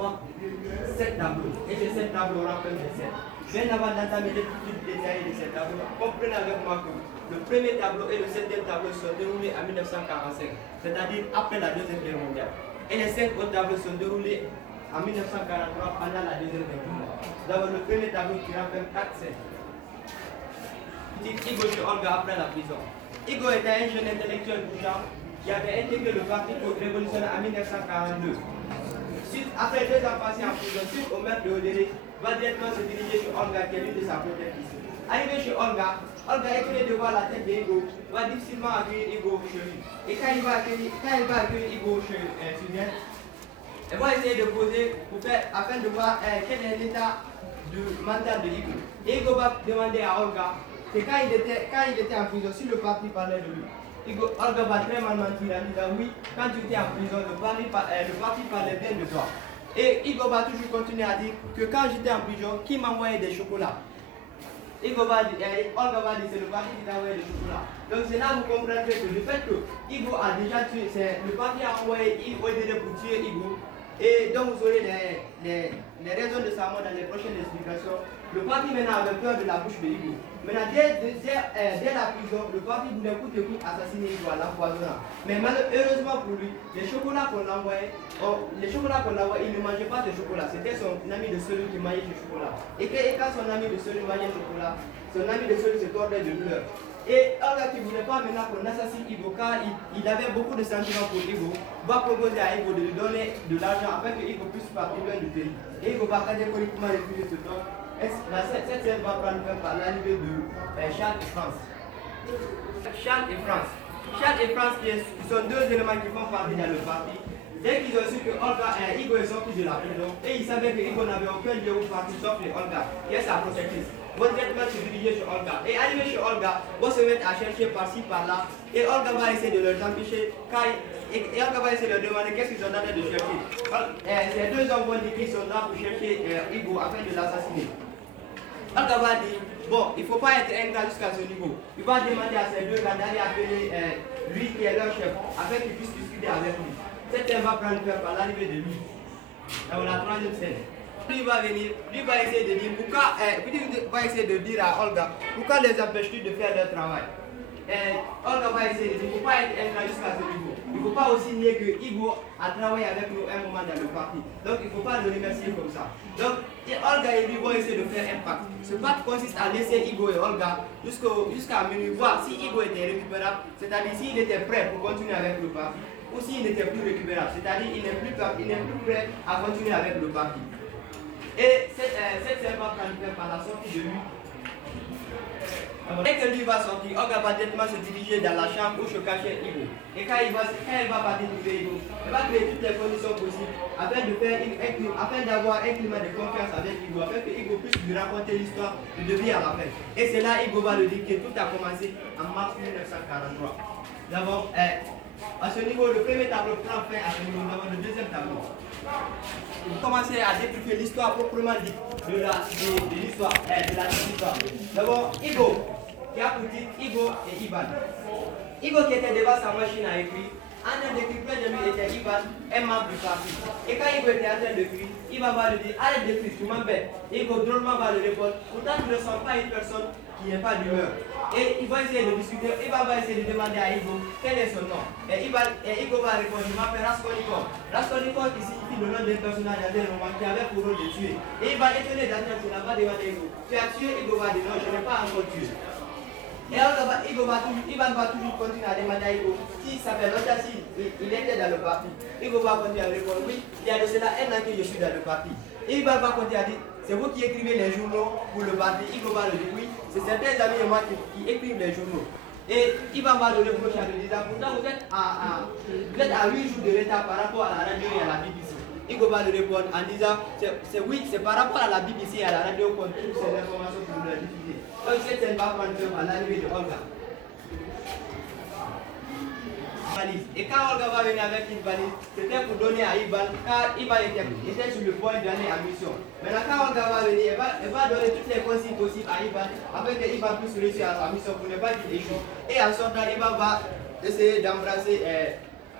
avoir 7 tableaux. Et ces 7 tableaux rappellent les 7. Bien avant d'entamer les plus détaillés de ces tableaux, comprenez avec moi que le premier tableau et le 7e tableau sont déroulés en 1945, c'est-à-dire après la Deuxième Guerre mondiale. Et les 5 autres tableaux sont déroulés en 1943 pendant la Deuxième Guerre mondiale. D'abord, le premier tableau qui rappelle 4 scènes. Igo chez Olga après la prison. Igo était un jeune intellectuel bougeant qui avait intégré le parti révolutionnaire en 1942. Après 2 ans passés en prison, suite au meurtre de Odéré, va directement se diriger chez Olga qui est l'une de sa protectrice. Arrivé chez Olga, Olga étonnée de voir la tête d'Igo, va difficilement accueillir Igo chez lui. Et quand il va accueillir Igo chez Suzanne, elle va essayer de poser afin de voir quel est l'état mental de Igo. Et Igo va demander à Olga que quand il était en prison, si le parti parlait de lui, Olga va très mal mentir en disant oui, quand tu étais en prison, le parti parlait bien de toi. Et Igo va toujours continuer à dire que quand j'étais en prison, qui m'envoyait des chocolats? Olga va dire c'est le parti qui t'a envoyé des chocolats. Donc c'est là que vous comprendrez que le fait que Igo a déjà tué, c'est le parti a envoyé Igo pour tuer Igo. Et donc vous aurez les raisons de sa mort dans les prochaines explications. Le parti maintenant avait peur de la bouche de Igo. Maintenant, dès la prison, le parti voulait coûte que coûte assassiner Igo en l'empoisonnant. Mais malheureusement pour lui, les chocolats qu'on l'envoyait, il ne mangeait pas de chocolat. C'était son ami de celui qui mangeait du chocolat. Et quand son ami de celui mangeait du chocolat, son ami de celui se tordait de douleur. Et Olga qui ne voulait pas maintenant qu'on assassine Igo, car il avait beaucoup de sentiments pour Igo, va proposer à Igo de lui donner de l'argent afin que Igo puisse partir loin du pays. Et Igo va catégoriquement refuser ce don. Cette scène va prendre fin par l'arrivée de Charles et France. Charles et France qui sont 2 éléments qui font partie dans le parti. Dès qu'ils ont su que Igo est sorti de la prison, et ils savaient que Igo n'avait aucun lieu où partir sauf les Olga, qui est sa protectrice. Vont directement se diriger chez Olga. Et arrivé chez Olga, vont se mettre à chercher par-ci, par-là. Et Olga va essayer de leur empêcher. Et Olga va essayer de leur demander qu'est-ce qu'ils sont en train de chercher. Ces 2 hommes vont dire qu'ils sont là pour chercher Igo afin de l'assassiner. Olga va dire, bon, il ne faut pas être ingrat jusqu'à ce niveau. Il va demander à ces 2 gars d'aller appeler lui qui est leur chef, afin qu'ils puissent discuter avec lui. Cette scène va prendre peur par l'arrivée de lui. Dans la 3e scène. Lui va venir, lui va essayer de dire pourquoi, va essayer de dire à Olga, pourquoi les empêches-tu de faire leur travail? Olga va essayer de dire, il ne faut pas être ingrat jusqu'à ce niveau. Il ne faut pas aussi nier que Igo a travaillé avec nous un moment dans le parti. Donc il ne faut pas le remercier comme ça. Donc Olga et lui vont essayer de faire un pacte. Ce pacte consiste à laisser Igo et Olga jusqu'à minuit voir si Igo était récupérable, c'est-à-dire s'il était prêt pour continuer avec le parti, ou s'il n'était plus récupérable, c'est-à-dire il n'est plus prêt à continuer avec le parti. Et cette scène va prendre fin par la sortie de lui. Dès que lui va sortir, Olga va directement se diriger dans la chambre où se cachait Igo. Et quand elle va partir trouver Igo, elle va créer toutes les conditions possibles afin d'avoir un climat de confiance avec Igo, afin que Igo puisse lui raconter l'histoire de vie à la fin. Et c'est là Igo va le dire que tout a commencé en mars 1943. D'abord, à ce niveau, le premier tableau prend fin à ce niveau, nous avons le 2e tableau. Vous commencez à décrypter l'histoire proprement dite de l'histoire, de la histoire. D'abord, Igo, qui a pour titre Igo et Ivan. Igo qui était devant sa machine à écrire, en train d'écrire, près de lui était Ivan, un membre du parti. Et quand Igo était en train d'écrire, Ivan va lui dire arrête d'écrire, tu m'embêtes. Igo drôlement va le répondre, pourtant tu ne sens pas une personne qui n'est pas d'humeur. Et il va essayer de discuter, Ivan va essayer de demander à Igo quel est son nom. Et Igo va répondre, je m'appelle Raskolnikov. Raskolnikov qui signifie le nom d'un personnage dans un roman qui avait pour rôle de tuer. Et il va étonner d'entendre cela, va demander à Igo, tu as tué? Igo va dire non, je n'ai pas encore tué. Et Ivan va toujours continuer à demander à Igo s'il s'appelle Otassi, il était dans le parti. Igo va continuer à répondre oui, il y a de cela un an que je suis dans le parti. Et Ivan va continuer à dire c'est vous qui écrivez les journaux pour le parti. Igo va le dire oui, c'est certains amis et moi qui écrivent les journaux. Et Ivan va le reprocher en lui disant pourtant vous êtes à 8 jours de retard par rapport à la radio et à la BBC. Igo va le répondre en disant oui, c'est par rapport à la BBC et à la radio qu'on trouve ces informations pour le diffuser. Donc cette scène va prendre à l'arrivée de Olga. Et quand Olga va venir avec une valise, c'était pour donner à Ivan, car Ivan était sur le point d'aller en mission. Maintenant quand Olga va venir, elle va donner toutes les consignes possibles à Ivan, afin que Ivan puisse réussir à sa mission pour ne pas qu'il échoue. Et en sortant, Ivan va essayer d'embrasser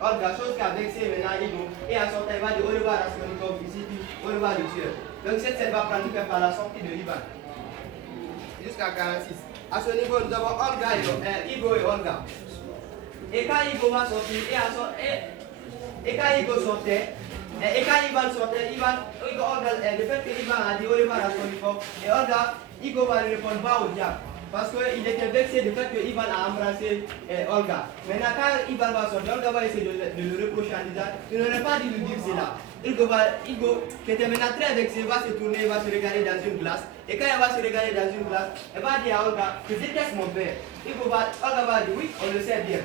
Olga, chose qui a vexé maintenant Igo. Et en sortant, il va dire au revoir à Raskolnikov ici. va le tuer. Donc cette scène va prendre fin par la sortie de Ivan. Jusqu'à 46. À ce niveau, nous avons Olga Igo et Olga. Et quand Igo va sortir, et quand Igo sortait, et quand Ivan sortait, Olga, le fait que Ivan a dit au revoir à son uniforme, et Olga, Igo va lui répondre va au diable. Parce qu'il était vexé du fait que Ivan a embrassé Olga. Maintenant, quand Ivan va sortir, Olga va essayer de le reprocher en disant tu n'aurais pas dû lui dire cela. Igo, qui était maintenant très vexé, va se tourner, va se regarder dans une glace. Et quand elle va se regarder dans une glace, elle va dire à Olga je déteste mon père. Olga va dire oui, on le sait bien.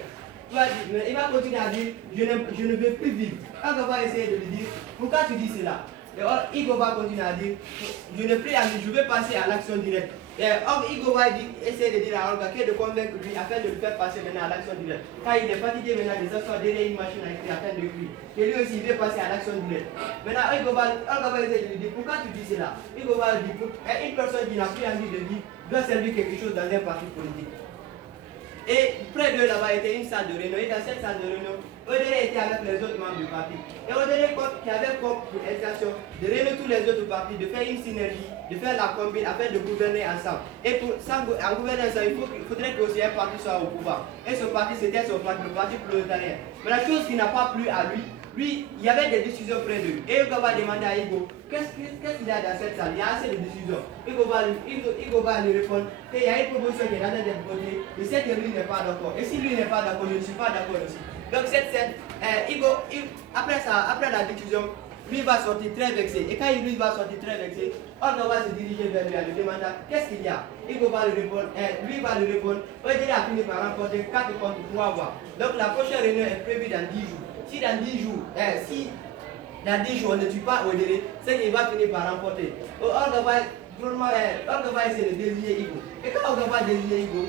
Mais il va continuer à dire je ne veux plus vivre. Olga va essayer de lui dire pourquoi tu dis cela. Et Igo va continuer à dire je ne prie à lui, je veux passer à l'action directe. Igo va essayer de dire à Olga de convaincre lui afin de le faire passer maintenant à l'action directe. Quand il est fatigué maintenant de s'asseoir derrière une machine à écrire afin de écrire, et lui aussi il veut passer à l'action directe. Maintenant Olga va essayer de lui dire pourquoi tu dis cela. Igo va lui dire une personne qui n'a plus envie de vivre doit servir quelque chose dans un parti politique. Et près d'eux là-bas était une salle de réunion. Et dans cette salle de réunion, Odéré était avec les autres membres du parti. Et Odéré qui avait comme intention de réunir tous les autres partis, de faire une synergie, de faire la combine afin de gouverner ensemble. Et en gouverner ensemble, il faudrait que aussi un parti soit au pouvoir. Et ce parti, c'était son parti, le parti prolétarien. Mais la chose qui n'a pas plu à lui, il y avait des décisions près de lui. Et Igo va demander à Igo, qu'est-ce qu'il y a dans cette salle? Il y a assez de décisions. Igo va lui répondre qu'il y a une proposition qui est dans d'être votée. Je sais que lui n'est pas d'accord. Et si lui n'est pas d'accord, je ne suis pas d'accord aussi. Donc cette scène, après la décision, lui va sortir très vexé. Et quand lui va sortir très vexé, Olga va se diriger vers lui en lui demandant qu'est-ce qu'il y a. Igo va lui répondre, Odéré a fini par remporter 4 contre 3 voix. Donc la prochaine réunion est prévue dans 10 jours. Si dans 10 jours on ne tue pas Odéré, c'est qu'il va finir par remporter. Olga va essayer de désigner Igo. Et quand Olga va désigner Igo,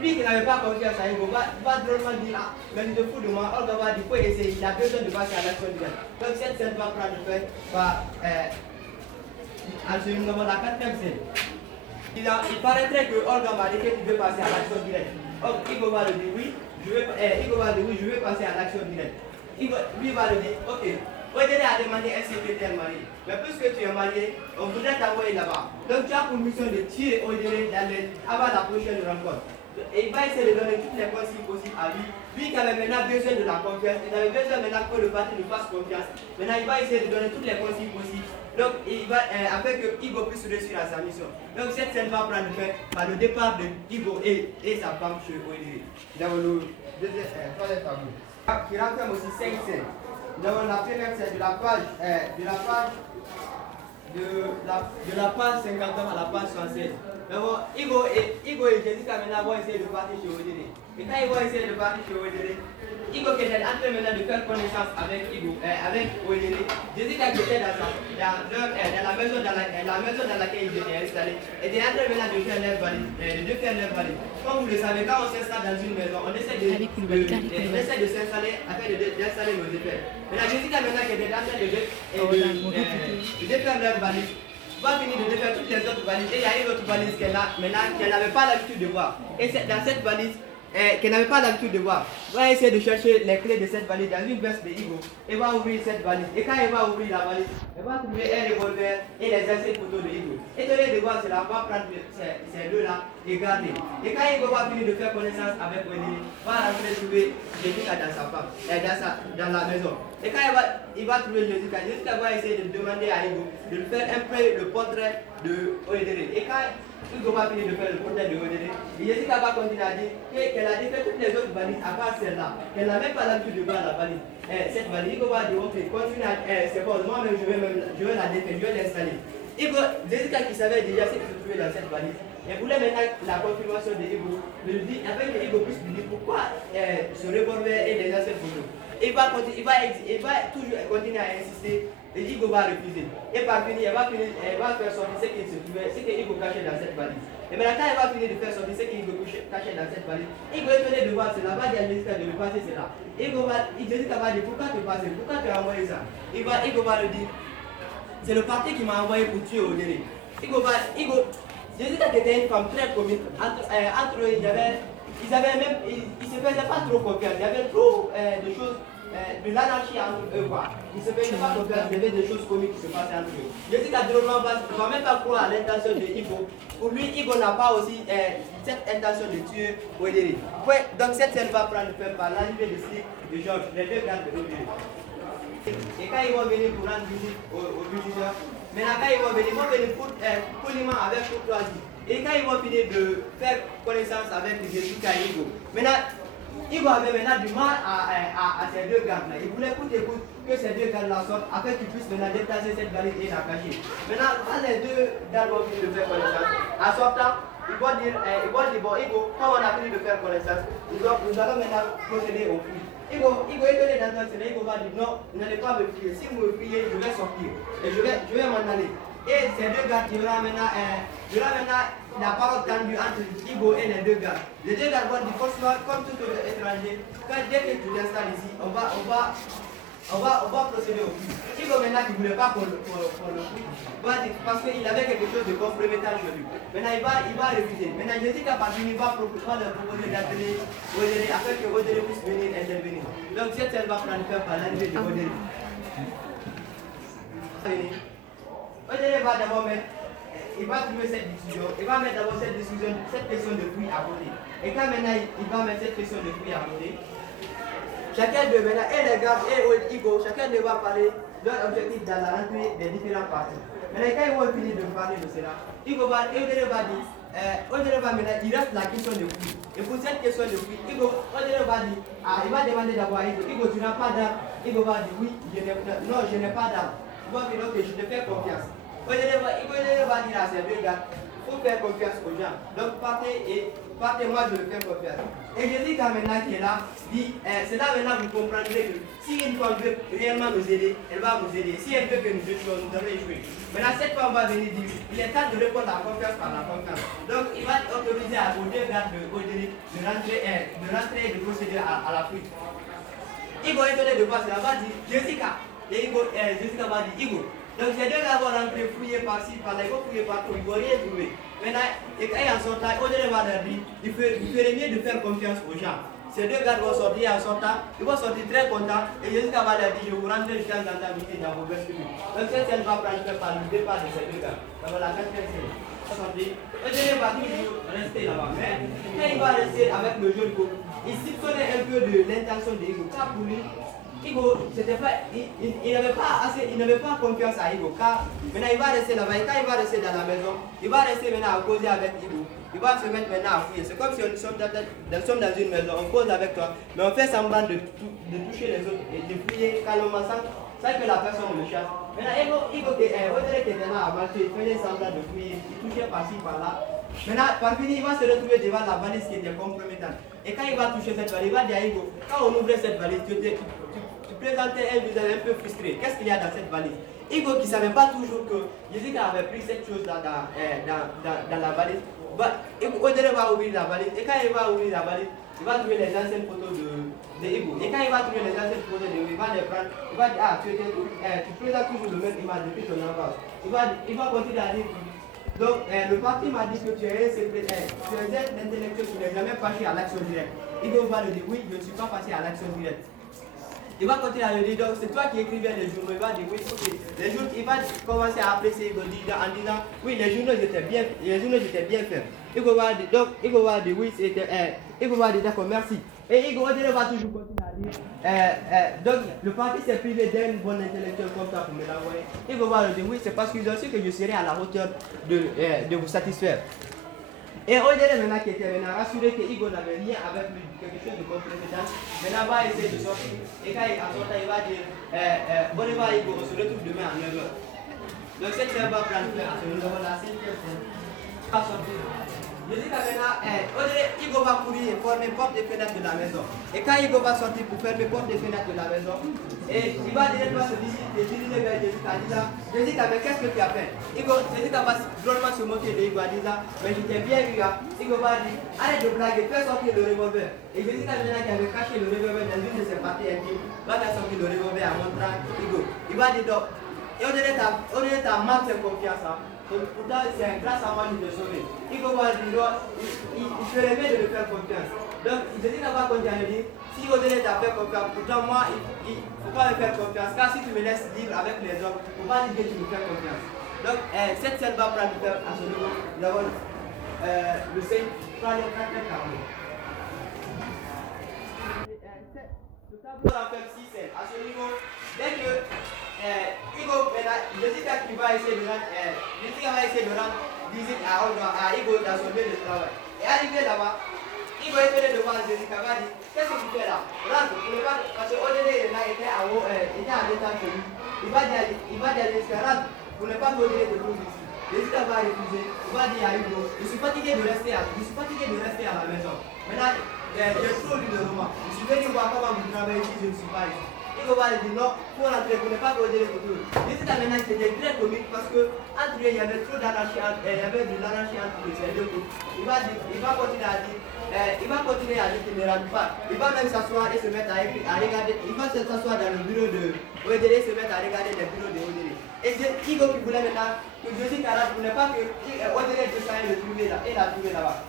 lui qui n'avait pas confiance à Igo va drôlement dire ah, mais tu te fous de moi. Olga va dire faut essayer, il a besoin de passer à l'action directe. Donc cette scène va prendre fin par nous avons la 4e scène. Il paraîtrait que Olga m'a dit que tu veux passer à l'action directe. Igo va le dire oui, je veux passer à l'action directe. Lui va le dire, ok, Odéré a demandé un secrétaire marié. Mais puisque tu es marié, on voudrait t'envoyer là-bas. Donc tu as pour mission de tuer Odéré avant la prochaine rencontre. Et il va essayer de donner toutes les consignes possibles à lui. Lui qui avait maintenant besoin de la confiance, il avait besoin maintenant que le parti lui fasse confiance. Maintenant il va essayer de donner toutes les consignes possibles. Donc il va, afin que Igo puisse réussir à sa mission. Donc cette scène va prendre fin par le départ de Igo et sa femme chez Odéré. Dans le troisième tableau. Qui renferme aussi 5 scènes. Nous avons la première scène de la page 51 à la page 76. Nous avons Igo et Jessica maintenant vont essayer de partir chez Odéré. Et quand ils vont essayer de partir chez Odéré, Igo qui est en train maintenant de faire connaissance avec Odéré. Jessica qui était dans la maison dans laquelle ils étaient installés, était en train maintenant de faire leur valise. Comme vous le savez, quand on s'installe dans une maison, on essaie de s'installer afin d'installer nos effets. Mais la Jessica maintenant qui était en train de défaire leur valise, va finir de défaire toutes les autres valises. Et il y a une autre valise qu'elle n'avait pas l'habitude de voir. Et dans cette valise, qu'elle n'avait pas l'habitude de voir, va essayer de chercher les clés de cette valise dans une veste de Igo et va ouvrir cette valise. Et quand elle va ouvrir la valise, elle va trouver un revolver et les anciennes photos de Igo. Étonné de voir cela, va prendre ces deux-là et garder. Et quand Igo va finir de faire connaissance avec Odéré, va rentrer trouver Jessica dans sa femme, dans la maison. Et quand il va trouver Jessica va essayer de demander à Igo de lui faire un peu le portrait de Odéré. Et quand Igo va finir de faire le portrait de Odéré, Jessica va continuer à dire qu'elle a défait toutes les autres valises à part celle-là, qu'elle n'a même pas l'habitude de voir la valise. Cette valise, Igo va dire ok, continue c'est bon, moi-même je vais la défaire, je vais l'installer. Jessica qui savait déjà ce qui se trouvait dans cette valise, elle voulait maintenant la confirmation de Igo, afin que Igo puisse lui dire pourquoi ce revolver et les anciennes photos. Il va toujours continuer à insister et Igo va refuser. Et par finir, elle va faire sortir ce qui se trouvait, ce que Igo cachait dans cette valise. Et maintenant, quand elle va finir de faire sortir ce que Igo cachait dans cette valise, Igo est étonné de voir cela, va dire à Jessica de lui passer cela. Jessica va dire pourquoi tu passes, pourquoi tu as envoyé ça. Igo va le dire, c'est le parti qui m'a envoyé pour tuer Odéré. Jessica qui était une femme très comique, entre eux, ils se faisaient pas trop confiance, il y avait trop de choses de l'anarchie entre eux. Ils se faisaient pas confiance, il y avait des choses comiques qui se passaient entre eux. Jessica Drogba ne va même pas croire à l'intention de Igo. Pour lui, Igo n'a pas aussi cette intention de tuer Odere. Donc cette scène va prendre fin par l'arrivée de Slick et de George, les deux gardes de Odere. Et quand ils vont venir pour rendre visite aux visiteurs, maintenant quand ils vont venir pour, poliment avec courtoisie. Et quand ils vont finir de faire connaissance avec Jessica et Igo, maintenant Igo avait maintenant du mal à ces deux gardes-là. Il voulait coûte et coûte que ces deux gardes-là sortent afin qu'ils puissent maintenant déplacer cette valise et la cacher. Maintenant, quand les deux gardes vont finir de faire connaissance, en sortant, ils vont dire bon Igo, quand on a fini de faire connaissance, nous allons maintenant procéder au fouilles. Igo étonné d'entendre cela, Igo va dire non, vous n'allez pas me fouiller. Si vous me fouillez, je vais sortir. Et je vais m'en aller. Et ces deux gardes, il y aura maintenant la parole tendue entre Igo et les deux gardes. Les deux gardes vont dire forcément, comme tout autre étranger, dès que tu t'installes ici, on va procéder au fouille. Igo maintenant qui ne voulait pas qu'on le fouille, parce qu'il avait quelque chose de compromettant chez lui. Maintenant il va refuser. Maintenant Jessica Pardini va leur proposer d'appeler Odere afin que Odere puisse venir intervenir. Donc cette scène va prendre fin par l'arrivée de Odere. Odere va d'abord mettre, il va trouver cette discussion, il va mettre d'abord cette question de fouille à côté. Et quand maintenant il va mettre cette question de fouille à côté, chacun de maintenant, et les gardes et Igo, chacun de va parler de leur objectif dans la rentrée des différents parties. Maintenant quand ils vont finir de parler de cela, Odere va dire, il reste la question de fouille. Et pour cette question de fouille, Odere va dire, il va demander d'abord à Igo, tu n'as pas d'arme? Igo va dire oui, je n'ai pas d'arme. Il va dire ok, je te fais confiance. Odere va dire à ses deux gars, il faut faire confiance aux gens. Donc partez, moi je le fais confiance. Et je dis quand maintenant qui est là, dit, c'est là maintenant vous comprendrez que si une femme veut réellement nous aider, elle va nous aider. Si elle veut que nous échouions, nous allons échouer. Maintenant cette femme va venir dire, il est temps de répondre à la confiance par la confiance. Donc il va autoriser aux deux gardes de Odere de rentrer et de procéder à la fuite. Igo est donné de voir cela, va dire Jessica. Et Jessica va dire Igo. Donc ces deux gars vont rentrer, fouiller par-ci, par-là, ils vont fouiller partout, ils ne vont rien trouver. Maintenant, et quand ils en sortent, Odere va leur dire, il ferait mieux de faire confiance aux gens. Ces deux gars vont sortir en sortant, ils vont sortir très contents, et Jessica va leur dire, je vous rendrai de temps en temps visiter dans vos vestibules. Donc cette scène va prendre par le départ de ces deux gars. Donc la quatrième scène. Odere va toujours rester là-bas, mais quand il va rester avec le jeune couple, il soupçonnait un peu de l'intention d'Igo, car pour lui, Igo, il n'avait pas confiance à Igo, car maintenant il va rester là-bas, et quand il va rester dans la maison, il va rester maintenant à causer avec Igo. Il va se mettre maintenant à fouiller. C'est comme si nous sommes dans une maison, on cause avec toi, mais on fait semblant de toucher les autres et de fouiller calmement sans que la personne le chasse. Maintenant, Igo qui était là à marcher, il faisait semblant de fouiller, il touchait par-ci, par-là. Maintenant, par fini, il va se retrouver devant la valise qui était compromettante. Et quand il va toucher cette valise, il va dire à Igo, quand on ouvrait cette valise, tu présentais un visage un peu frustré. Qu'est-ce qu'il y a dans cette valise? Igo qui ne savait pas toujours que Jessica avait pris cette chose-là dans la valise. Odere va ouvrir la valise. Et quand il va ouvrir la valise, il va trouver les anciennes photos de Igo. Et quand il va trouver les anciennes photos de Igo, il va les prendre. Il va dire, tu présentes toujours le même image depuis ton enfance. Il va continuer à dire. Donc, le parti m'a dit que tu es un intellectuel qui n'est jamais passé à l'action directe. Igo va le dire, oui, je ne suis pas passé à l'action directe. Il va continuer à le dire, donc c'est toi qui écrivais les journaux. Il va dire, oui, ok. Il va commencer à apprécier Igo en disant, oui, les journaux étaient bien faits. Igo va dire, oui, Igo va dire, d'accord, merci. Et Igo va toujours continuer à dire, donc le parti s'est privé d'un bon intellectuel comme ça pour me l'envoyer. Igo va le dire, oui, c'est parce qu'ils ont su que je serai à la hauteur de vous satisfaire. Et Odere maintenant qui était rassuré que Igo n'avait rien avec lui, quelque chose de compromettant, maintenant va essayer de sortir. Et quand il en sort, il va dire, bon, Igo, on se retrouve demain à 9h. Donc cette scène va prendre fin à ce moment, la cinquième scène va sortir. Je dis que maintenant, Igo va courir et fermer porte et fenêtre de la maison. Et quand Igo va sortir pour fermer porte et fenêtre de la maison, et il va directement se diriger vers Jessica en disant, Jessica, mais qu'est-ce que tu as fait? Jessica va drôlement se moquer de Igo en disant, mais je t'ai bien vu. Igo va dire, arrête de blaguer, fais sortir le revolver. Et Jessica maintenant qui avait caché le revolver dans une de ses parties intimes, va faire sortir le revolver en montrant Igo. Il va dire donc, et Odere t'a mal fait confiance. Pourtant, c'est grâce à moi que je t'ai sauvé. Il faut voir, il ferait mieux de me faire confiance. Donc, Jessica va continuer à dire, Si Odele t'a fait confiance, pourtant moi, il ne faut pas me faire confiance. Car si tu me laisses vivre avec les hommes, il ne faut pas dire que tu me fais confiance. Donc, cette scène va prendre du temps à ce niveau. Nous avons le 5, 3, 4, 40. Le tableau en fait 6 scènes. À ce niveau, dès que Hugo, Jessica qui va essayer de rendre, Jessica va essayer de rendre visite à Hugo dans son lieu de travail. Et arrivé là-bas, Hugo est venu devant Jessica, va dire, qu'est-ce que tu fais là? Rentre, parce que Odele était en haut, était en état chez lui. Il va dire à Jessica, rentre, pour ne pas donner de trouble ici. Jessica va refuser, il va dire à Hugo, je suis fatigué de rester à la maison. Maintenant, j'ai trop lu de romans. Je suis venu voir comment vous travaillez ici, je ne suis pas ici. Hugo va lui dire non, pour rentrer, vous ne pas poser les photos. Jessica maintenant c'était très comique parce que entre eux, il y avait trop d'anarchie, il y avait de l'anarchie entre ces deux groupes. Il va continuer à dire qu'il ne rentre pas. Il va même s'asseoir et se mettre à regarder. Il va s'asseoir dans le bureau de Odele et se mettre à regarder les bureaux de Odele. Et c'est Hugo qui voulait maintenant que Jessica rentre pour ne pas que Odele descende et le trouver là, et la trouver là-bas.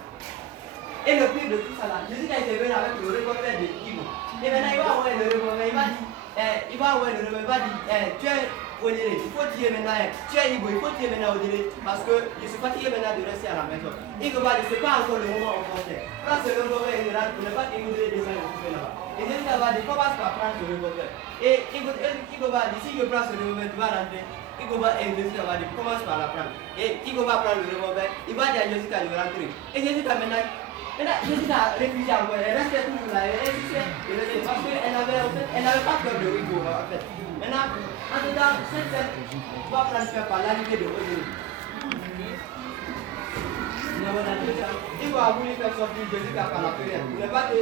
Et le pire de tout ça là, Jessica était venu avec le revolver de Hugo. Et maintenant il va envoyer le revolver, il va dire, tu es Odele, il faut tuer maintenant, tu es Hugo, il faut tuer maintenant Odele, parce que je suis fatigué maintenant de rester à la maison. Hugo va dire, c'est pas encore le moment au français. Prends ce revolver et rentre pour ne pas que Odele descende et le trouver là-bas. Et Jessica va dire, commence par prendre ce revolver. Et Hugo va dire, si je prends ce revolver, tu vas rentrer. Hugo va et Jessica va dire, commence par la prendre. Et Hugo va prendre le revolver, il va dire à Jessica de rentrer. Et Jessica maintenant, Jessica a refusé encore, elle restait toujours là, elle insistait de rester parce qu'elle n'avait pas peur de Hugo en fait. Maintenant, en tout cas, cette scène va prendre faire par l'arrivée de Odele. Hugo a voulu faire sortir Jessica par la fenêtre pour ne pas que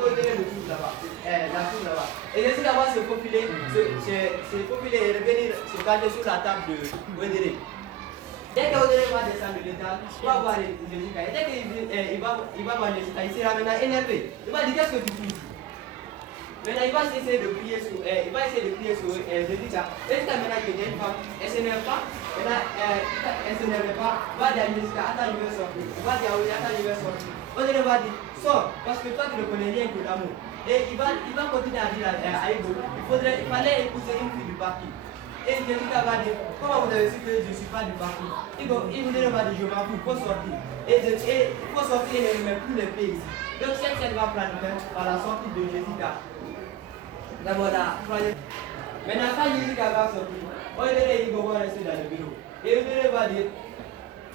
Odele le trouve là-bas, la trouve là-bas. Et Jessica va se faufiler et revenir se cacher sous la table de Odele. Dès qu'Odele va descendre de l'étage, il va voir Jessica. Et dès qu'il va voir Jessica, il sera maintenant énervé. Il va dire qu'est-ce que tu fais ici? Maintenant il va essayer de prier sur Jessica. Jessica maintenant qui est une femme, elle ne s'énerve pas. Maintenant elle ne s'énerve pas. Va dire à Jessica, attends, je vais sortir. Va dire à Odele, attends, je vais sortir. Odele va dire, sors, parce que toi tu ne connais rien que l'amour. Et il va continuer à dire à Hugo, il fallait épouser une fille du parti. Et Jessica va dire, comment vous avez su que je ne suis pas du parti? Odele va dire, je m'en fous, il faut sortir. Et il faut sortir et ne mettre plus les pieds ici. Donc cette scène va prendre par la sortie de Jessica. D'abord la troisième. Maintenant quand Jessica va sortir, Odele et Hugo vont rester dans le bureau. Et Odele va dire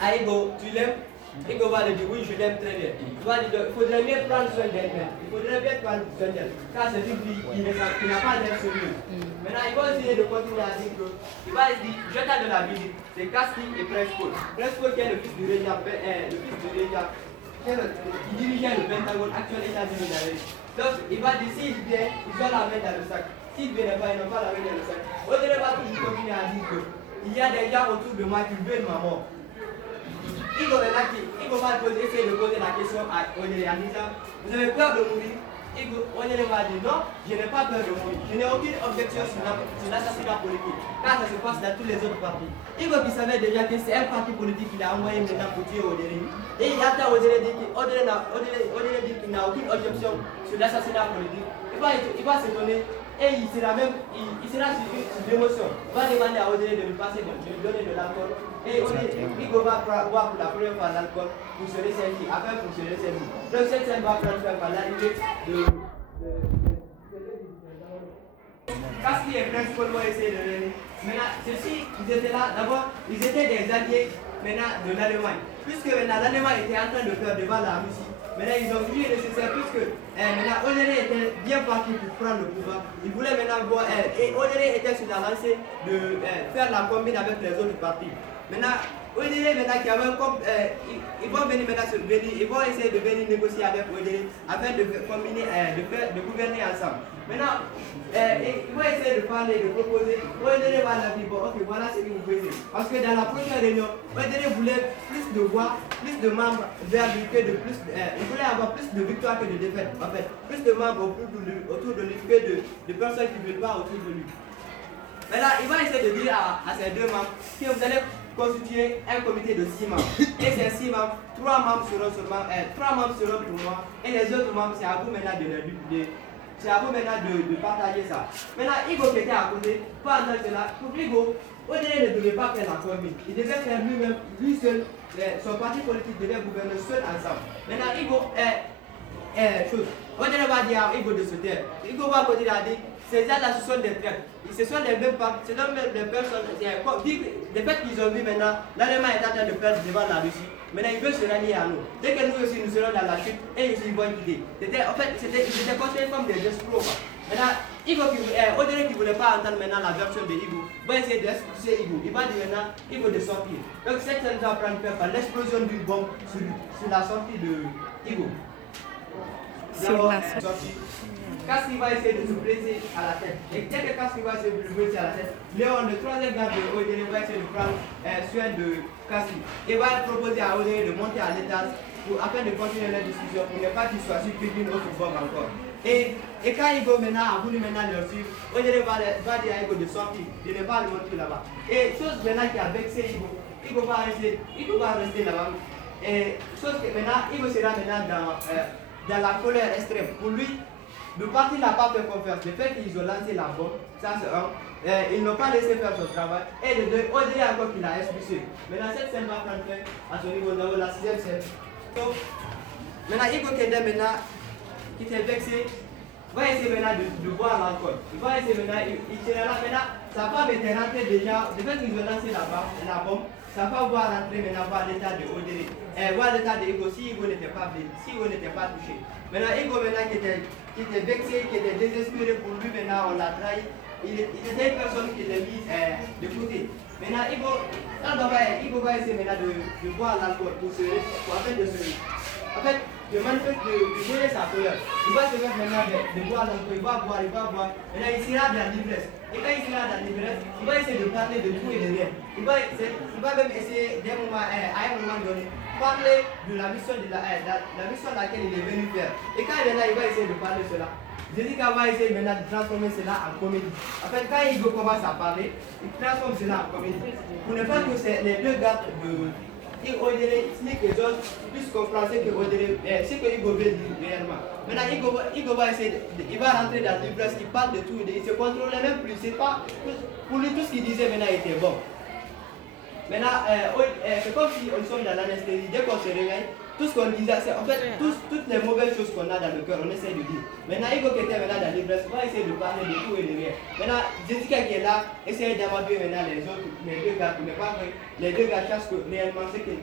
à Hugo, tu l'aimes? Hugo va lui dire, oui, je l'aime très bien. Il va dire, il faudrait mieux prendre soin d'elle. Il faudrait bien prendre soin d'elle. Car c'est une fille qui n'a pas d'air sérieux. Maintenant, il va essayer de continuer à dire que, il va dire, je t'ai de la visite. C'est Cassie et Presco. Presco qui est le fils du régent, qui dirigeait le Pentagone actuel États-Unis d'Amérique. Donc, il va dire, s'il vient, ils ont la main dans le sac. S'il ne vient pas, ils n'ont pas la main dans le sac. Odele va toujours continuer à dire que, il y a des gens autour de moi qui veulent ma mort. Hugo va essayer de poser la question à Odele en disant, vous avez peur de mourir? Odele va dire non, je n'ai pas peur de mourir. Je n'ai aucune objection sur l'assassinat politique, car ça se passe dans tous les autres partis. Hugo qui savait déjà que c'est un parti politique qu'il a envoyé maintenant pour tuer Odele. Et il attend Odele dit qu'il n'a aucune objection sur l'assassinat politique. Il va s'étonner. Et il sera sur l'émotion. Il va demander à Odele de lui passer, de lui donner de l'alcool. Et Hugo va boire pour la première fois l'alcool pour se ressentir, afin pour se ressentir. Donc cette scène va prendre par l'arrivée de Cassie et Presco vont essayer de venir. Maintenant, ceux-ci, ils étaient là, d'abord, ils étaient des alliés maintenant de l'Allemagne. Puisque maintenant l'Allemagne était en train de faire devant la Russie. Maintenant, ils ont vu nécessaire puisque maintenant Odele était bien parti pour prendre le pouvoir. Ils voulaient maintenant voir, et Odele était sur la lancée de faire la combine avec les autres partis. Maintenant, Odele maintenant qui avait comme, ils vont venir maintenant ils vont essayer de venir négocier avec Odele afin de combiner, de gouverner ensemble. Maintenant, ils vont essayer de parler, de proposer. Odele va leur dire, bon, ok, voilà ce que vous faisiez. Parce que dans la prochaine réunion, Odele voulait plus de voix, plus de membres vers lui que de plus. Il voulait avoir plus de victoires que de défaites. En fait, plus de membres autour de lui que de personnes qui ne veulent pas autour de lui. Maintenant, il va essayer de dire à ses deux membres que vous allez constituer un comité de 6 membres. Et ces 6 membres, 3 membres seront seulement, 3 membres seront pour moi, et les autres membres, c'est à vous maintenant c'est à vous maintenant de partager ça. Maintenant, Igo qui était à côté, pendant cela, pour Igo, Odéré ne devait pas faire la commune. Il devait faire lui-même, lui seul, son parti politique devait gouverner seul ensemble. Maintenant, Igo chose. Odéré va dire à Igo de se taire. Igo va continuer à dire, ces gens-là, ce sont des traîtres. Ce sont les mêmes ce sont même des personnes, des faits qu'ils ont vu maintenant, l'Allemagne est en train de perdre devant la Russie. Maintenant, ils veulent se rallier à nous. Dès que nous aussi, nous serons dans la chute, et ils vont quitter. En fait, ils étaient considérés comme des escrocs. Maintenant, Odéré qui ne voulait pas entendre maintenant la version de Igo, va essayer d'expulser Igo. Il va dire maintenant, Igo de sortir. Donc, cette scène va prendre peur par l'explosion d'une bombe sur la sortie de Igo. D'abord, Kassi va essayer de se blesser à la tête. Et dès que Kassi va essayer de se blesser à la tête, Léon, le troisième garde de Odéré, va essayer de prendre soin de Kassi. Et va proposer à Odéré de monter à l'étage afin de continuer la discussion pour ne pas qu'il soit surpris d'une autre bombe encore. Et quand Igo maintenant a voulu maintenant le suivre, Odéré va dire à Igo de sortir, de ne pas le montrer là-bas. Et chose maintenant qui a vexé Igo, Igo va rester là-bas. Et chose que maintenant, Igo sera maintenant dans la colère extrême. Pour lui, le parti n'a pas fait confiance. Le fait qu'ils ont lancé la bombe, ça c'est un. Ils n'ont pas laissé faire son travail. Et de deux, Odéré encore qu'il a expulsé. Maintenant, cette scène va prendre fin à son niveau dans la 6e scène. Donc, maintenant, Igo Kende maintenant, qui s'est vexé, va essayer maintenant de boire l'alcool. Il va essayer maintenant, il sera là maintenant, sa femme était rentrée déjà, le fait qu'ils ont lancé la bombe, sa femme va rentrer maintenant voir l'état de Odéré. Voir l'état de Igo si Igo n'était pas blessé, si Igo n'était pas touché. Maintenant, Igo maintenant qui était vexé, qui était désespéré pour lui, maintenant on l'a trahi. Il était une personne qui était mise de côté. Maintenant, Igo va essayer maintenant de boire l'alcool de gérer sa colère. Il va se mettre maintenant de boire l'alcool, il va boire. Maintenant, il sera dans l'ivresse. Et quand il sera dans l'ivresse, il va essayer de parler de tout et de rien. Il va même essayer à un moment donné, parler de la mission à laquelle il est venu faire. Et quand il est là, il va essayer de parler de cela. Jessica va essayer maintenant de transformer cela en comédie. En fait, quand Igo commence à parler, il transforme cela en comédie. Pour ne pas que les deux gars de Odéré, que les autres puissent comprendre ce que Igo veut dire réellement. Maintenant, Igo va essayer, il va rentrer dans l'ivresse, il parle de tout, il se contrôlait même plus. C'est pas, pour lui, tout ce qu'il disait maintenant était bon. Maintenant, c'est comme si on sommes dans l'anesthésie. Dès qu'on se réveille, tout ce qu'on disait, c'est en fait toutes les mauvaises choses qu'on a dans le cœur, on essaie de dire. Maintenant, Igo qui était maintenant dans l'ivresse va essayer de parler de tout et de rien. Maintenant, Jessica qui est là, essaye d'amadouer maintenant les deux gars, pour ne pas que les deux gars sachent que réellement c'est que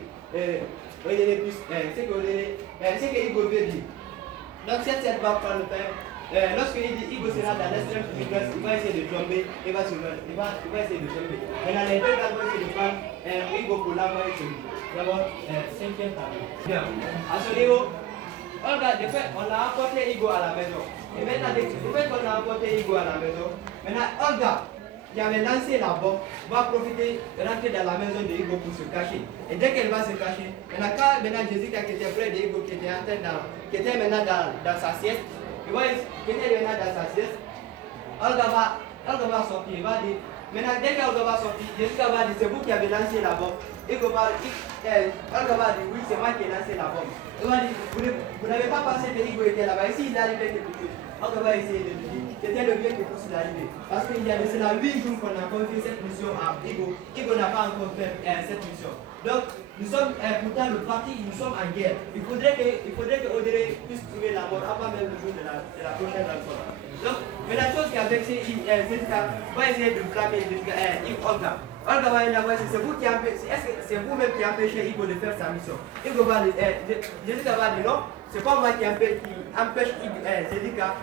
Igo veut dire. Donc, cette scène va prendre le temps. Lorsque Igo sera dans l'extrême l'ivresse, il va essayer de tomber, il va essayer de tomber. Maintenant, les deux gars vont essayer de prendre Igo pour l'envoyer sur lui. D'abord, 5e tableau. Bien. À ce niveau, on a apporté Igo à la maison. Et maintenant, le fait qu'on a apporté Igo à la maison, maintenant, Olga, qui avait lancé la bombe, va profiter de rentrer dans la maison de Igo pour se cacher. Et dès qu'elle va se cacher, quand Jessica qui était près de Igo, qui était maintenant dans sa sieste, Olga va sortir, il va dire, maintenant dès qu'Olga va sortir, Jessica va dire, c'est vous qui avez lancé la bombe. Olga va dire, oui, c'est moi qui ai lancé la bombe. Il va dire, vous n'avez pas pensé que Igo était là-bas, ici il est arrivé quelque chose. Olga va essayer de lui dire, c'était le bien qui pousse l'arrivée. Parce qu'il y a de cela 8 jours qu'on a confié cette mission à Igo. Igo n'a pas encore fait cette mission. Donc, nous sommes, pourtant le parti, nous sommes en guerre. Il faudrait que Odéré puisse trouver la mort avant même le jour de la prochaine rencontre. Donc, mais la chose qui a vexé Jessica va essayer de blâmer Olga. Olga va dire, c'est vous qui empêchez, est-ce que c'est vous-même qui empêchez Igo de faire sa mission? Jessica va dire non, c'est pas moi qui empêche Jessica,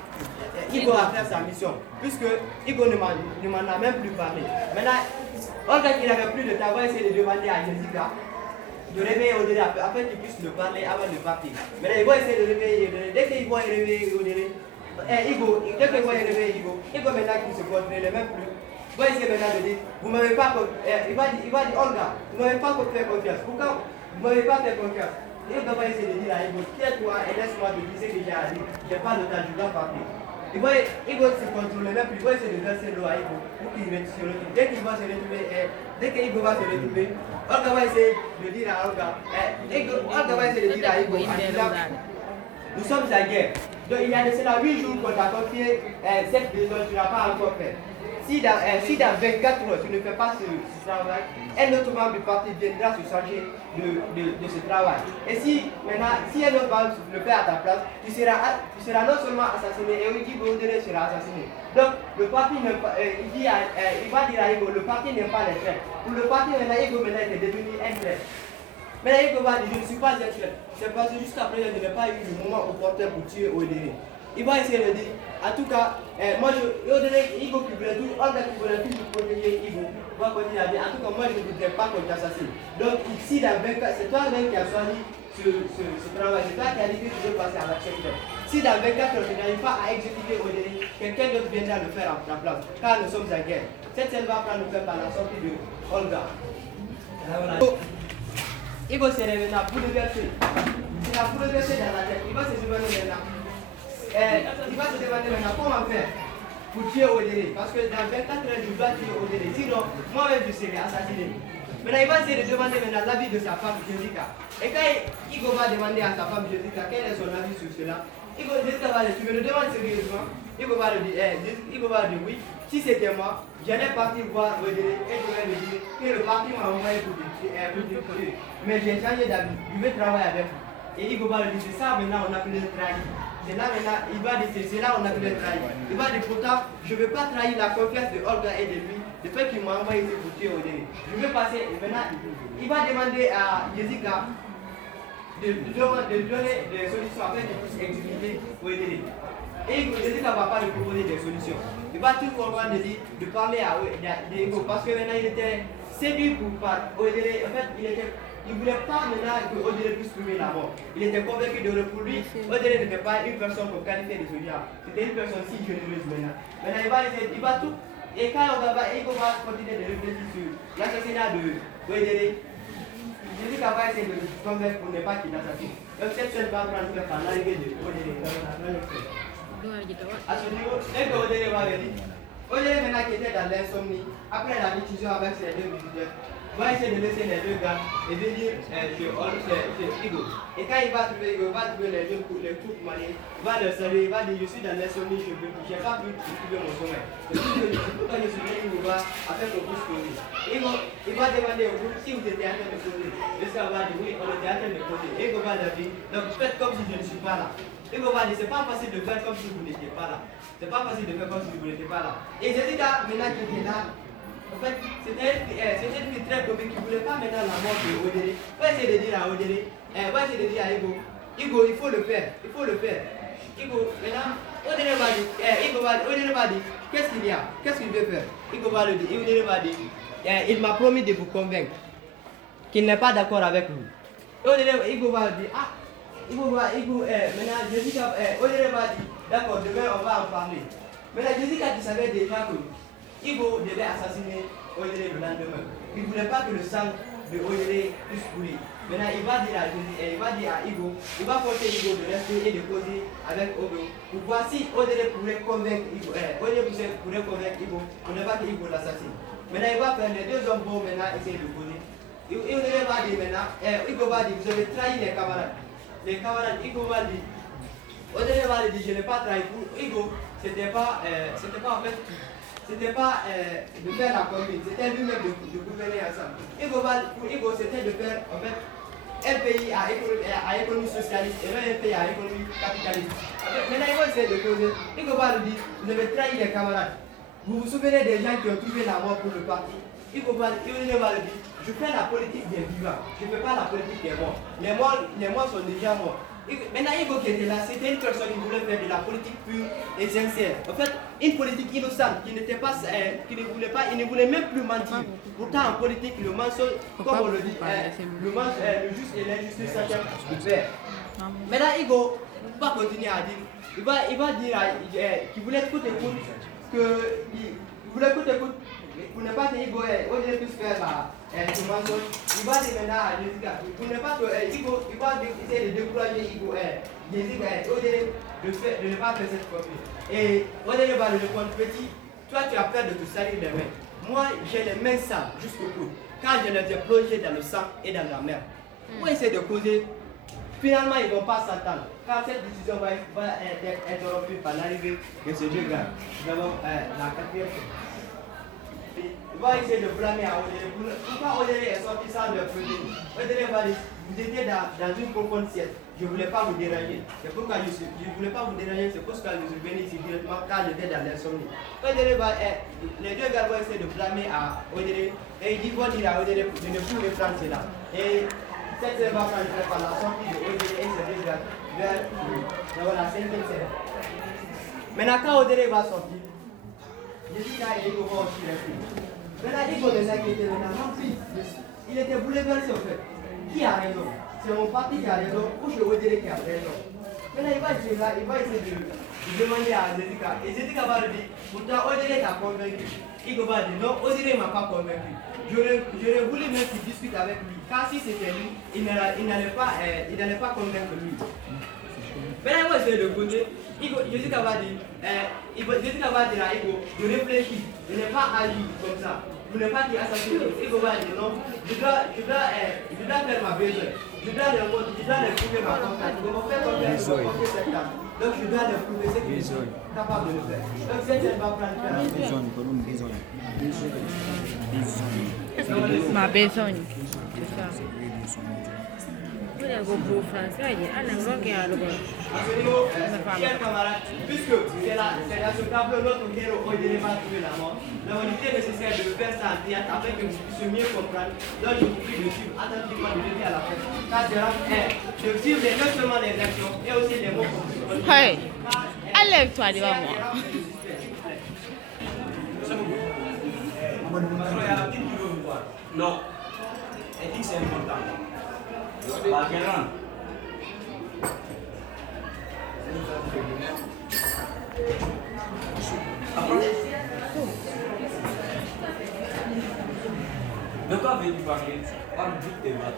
Igo à faire sa mission, puisque Igo ne m'en a même plus parlé. Maintenant, Olga qui n'avait plus de temps va essayer de demander à Jessica de réveiller Odéré afin qu'il puisse le parler avant de partir. Maintenant, il va essayer de réveiller Odéré. Dès qu'il va réveiller Odéré, Igo maintenant qui se contrôle même plus, va essayer maintenant de dire, vous m'avez pas il va dire Olga, vous m'avez pas fait confiance. Pourquoi vous m'avez pas fait confiance? Olga va essayer de dire à Igo, tais-toi et laisse-moi te dire ce que j'ai à dire. Je n'ai pas le temps, je dois partir. il va se contrôler, même il va essayer de verser l'eau à Igo pour qu'il se retrouve. Dès qu'il va se retrouver, dès qu'Igo va se retrouver, Olga va essayer de dire à Olga, Olga va essayer de dire à Igo, nous sommes à guerre. Donc il y a de cela 8 jours qu'on t'a confié cette maison, tu n'as pas encore fait. Si dans 24 heures tu ne fais pas ce travail, un autre membre du parti viendra se charger de ce travail. Et si maintenant, si un autre membre le fait à ta place, tu seras non seulement assassiné, et Oigi Bondele sera assassiné. Donc le parti il va dire à Igo, le parti n'aime pas les traîtres. Pour le parti, maintenant, Igo est devenu un traître. Maintenant, Igo va dire, je ne suis pas un traître. C'est parce que jusqu'à présent, je n'ai pas eu le moment opportun pour tuer Odere. Il va essayer de dire, en tout cas, moi, Igo qui voulait toujours, Olga qui voulait toujours protéger Igo, va continuer à dire, en tout cas, moi, je ne voudrais pas qu'on t'assassine. Donc, ici, dans 24, c'est toi-même qui as choisi ce travail, c'est toi qui as dit que tu veux passer à l'action. Si dans 24 heures, tu n'arrives pas à exécuter Odere, quelqu'un d'autre viendra le faire à ta place, car nous sommes en guerre. Cette scène va prendre le fait par la sortie de Olga. Igo se réveille bouleversé. C'est la bouleversé dans la tête. Il va se demander maintenant. Il va se demander maintenant comment faire pour tuer Odere. Parce que dans 24 heures, je dois tuer Odere. Sinon, moi-même, je serai assassiné. Maintenant, il va essayer de demander maintenant l'avis de sa femme, Jessica. Et quand Igo va demander à sa femme, Jessica, quel est son avis sur cela, Jessica va dire, tu me le demandes sérieusement. Igo va lui dire oui. Si c'était moi, j'allais partir voir Odere et je vais lui dire que le parti m'a envoyé pour tuer. Mais j'ai changé d'avis. Je vais travailler avec vous. Et Igo va lui dire, c'est ça maintenant on appelle le trahi. C'est là maintenant, il va dire, c'est là on appelle le trahi. Il va dire, pourtant, je ne veux pas trahir la confiance de Olga et de lui, le fait qu'il m'a envoyé ici pour tuer Odere. Je vais passer, et maintenant, il va demander à Jessica de donner des solutions afin qu'il puisse exécuter Odere. Et Jessica ne va pas lui proposer des solutions. Il va tout comprendre de parler à Ego parce que maintenant il était séduit par Odere. En fait, il ne voulait pas maintenant que Odere puisse trouver la mort. Il était convaincu de pour lui. Odere n'était pas une personne pour qualifier de soldat. C'était une personne si généreuse maintenant. Maintenant il va tout. Et quand Ego va continuer de réfléchir sur l'assassinat de Odere, Jessica va essayer de le convaincre pour ne pas qu'il assassine. Donc cette scène va prendre par l'arrivée de Odere dans la à ce niveau, dès que Odere va venir, Odere maintenant qui était dans l'insomnie, après la discussion avec ses deux visiteurs, va essayer de laisser les deux gars et venir chez Igo. Et quand il va trouver Igo, il va trouver les deux coups mariés, il va le saluer, il va dire je suis dans l'insomnie, je n'ai pas pu trouver mon sommeil. C'est pourquoi je suis venu Igo afin qu'on puisse causer. Igo, il va demander au groupe si vous étiez en train de causer. Le gars va dire oui, on était en train de causer. Igo va leur dire, donc faites comme si je ne suis pas là. Igo va dire, c'est pas facile de faire comme si vous n'étiez pas là. C'est pas facile de faire comme si vous n'étiez pas là. Et Jessica, maintenant qui était là, en fait, c'était une fille très comique qui ne voulait pas maintenant la mort de Odere. Va essayer de dire à Odere, va essayer de dire à Igo, il faut le faire, il faut le faire. Igo, maintenant, Odere va dire, qu'est-ce qu'il y a, qu'est-ce qu'il veut faire. Igo va le dire, Odere va dire, il m'a promis de vous convaincre qu'il n'est pas d'accord avec vous. Igo va dire, maintenant Jessica, Odere va dire, d'accord, demain on va en parler. Maintenant Jessica qui savait déjà que Igo devait assassiner Odere le lendemain. Il ne voulait pas que le sang de Odere puisse couler. Maintenant il va dire à Igo, il va forcer Igo de rester et de causer avec Odo pour voir si Odere pourrait convaincre Igo, pour ne pas que Igo l'assassine. Maintenant il va faire, les deux hommes vont maintenant essayer de causer. Odere va dire maintenant, Igo va dire, vous avez trahi les camarades. Les camarades, Igo va dire, Odere va dire, je n'ai pas trahi. Pour Igo, c'était pas en fait, c'était pas de faire la commune, c'était lui-même de gouverner ensemble. Pour Igo, c'était de faire en fait un pays à économie socialiste et un pays à économie capitaliste. Maintenant, Igo essaie de causer. Igo va lui dire, vous avez trahi les camarades. Vous vous souvenez des gens qui ont trouvé la mort pour le parti? Igo va lui dire, je fais la politique des vivants, je ne fais pas la politique des morts. Les morts sont déjà morts. Maintenant, Igo qui était là, c'était une personne qui voulait faire de la politique pure et sincère. En fait, une politique innocente qui n'était pas, qui ne voulait pas, il ne voulait même plus mentir. Pourtant, en politique, le mensonge, comme on le dit, le juste et l'injustice s'achèvent de faire. Maintenant, Igo va continuer à dire, il va dire qu'il voulait coûte et coûte, pour ne pas te Igo, au lieu de faire comment ça, il va dire maintenant à Jessica, pour ne pas que Igo, il va essayer de décourager Igo, Jessica, au lieu de ne pas faire cette copie. Et au lieu de le répondre petit, toi tu as peur de te salir les mains. Moi j'ai les mains sales jusqu'au cou, car je les ai plongées dans le sang et dans la mer. Pour essayer de causer, finalement ils ne vont pas s'entendre, car cette décision va être interrompue par l'arrivée de ces deux gars. Nous avons la quatrième. Il va essayer de blâmer à Odele. Pourquoi Odele est sorti sans le prévenir? Odele va dire, vous étiez dans une profonde sieste. Je ne voulais pas vous déranger. C'est pourquoi je ne voulais pas vous déranger. C'est pourquoi je suis venu ici directement car j'étais dans l'insomnie. Odele va, les deux gars vont essayer de blâmer à Odele. Et il vont dire à Odele de ne plus reprendre cela. Et cette scène va prendre par la sortie de Odele et ses deux gars vers la cinquième scène. Maintenant quand Odele va sortir, Jessica et Igo vont aussi rester. Maintenant, Igo de s'inquiéter maintenant. Il était bouleversé en fait. Qui a raison? C'est mon parti qui a raison ou c'est Odele qui a raison? Maintenant, il va essayer de demander à Jessica. Et Jessica va lui dire, pourtant Odele t'a convaincu. Igo va dire, non, Odele ne m'a pas convaincu. J'aurais voulu même qu'il discute avec lui. Car si c'était lui, il n'allait pas convaincre lui. Maintenant, il va essayer de causer. Jessica va dire à Igo de réfléchir, de ne pas agir comme ça, pour ne pas qu'il assassine. Igo va dire non, je dois faire ma besoin, je dois leur prouver ma confiance. Je vais faire confiance pour cette dame. Donc je dois leur prouver ce qu'ils sont capables de le faire. Donc cette elle va prendre la ma besogne. C'est ça. Vous avez beaucoup français, À ce niveau, chers camarades, puisque c'est dans ce tableau notre héros Odele va trouver la mort, nous avons été nécessaire de le faire ça en théâtre afin que vous puissiez mieux comprendre. Donc je vous prie de suivre attentivement de l'été à la fin. Car de suivre non seulement les actions et aussi les mots compliqués. Hey, enlève-toi devant moi. Non. Elle dit que c'est important. Bah, quel rang? De quoi veux-tu parler? Parle vite tes mains.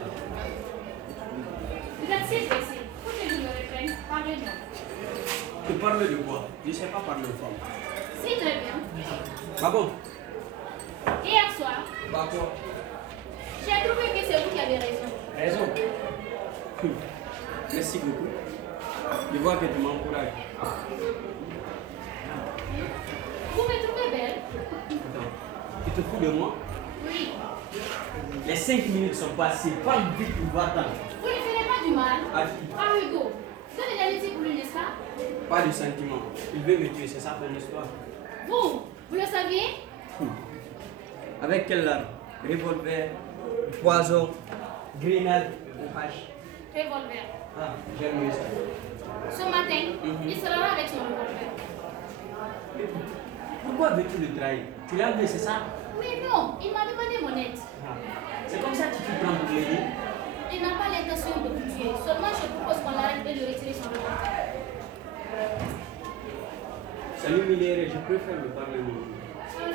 Vous êtes si pressé. Pour que je me reprenne, parlez-moi. Tu parles de quoi? Je ne sais pas parler aux femmes. Si, très bien. Bah bon? Hier soir, Bah quoi? j'ai trouvé que c'est vous qui avez raison. Raison. Merci beaucoup. Je vois que tu m'encourages. Vous me trouvez belle? Attends, tu te fous de moi? Oui. Les 5 minutes sont passées. Parle vite ou va-t'en. Vous ne ferez pas du mal. À qui? À Hugo. Vous êtes déjà laissé pour lui, n'est-ce pas? Pas de sentiment. Il veut me tuer, c'est ça ton histoire. Vous le saviez? Avec quelle arme? Revolver, poison, grenade ou hache? Revolver. Ah, j'aime mieux ça. Ce matin, il sera là avec son revolver. Pourquoi veux-tu le trahir? Tu l'as vu, c'est ça? Mais non, il m'a demandé mon aide. Ah. C'est comme ça que tu te prends pour l'aider? Il n'a pas l'intention de vous tuer. Seulement, je propose qu'on l'arrête et de retirer son revolver. Salut Miléré, je préfère me parler moi.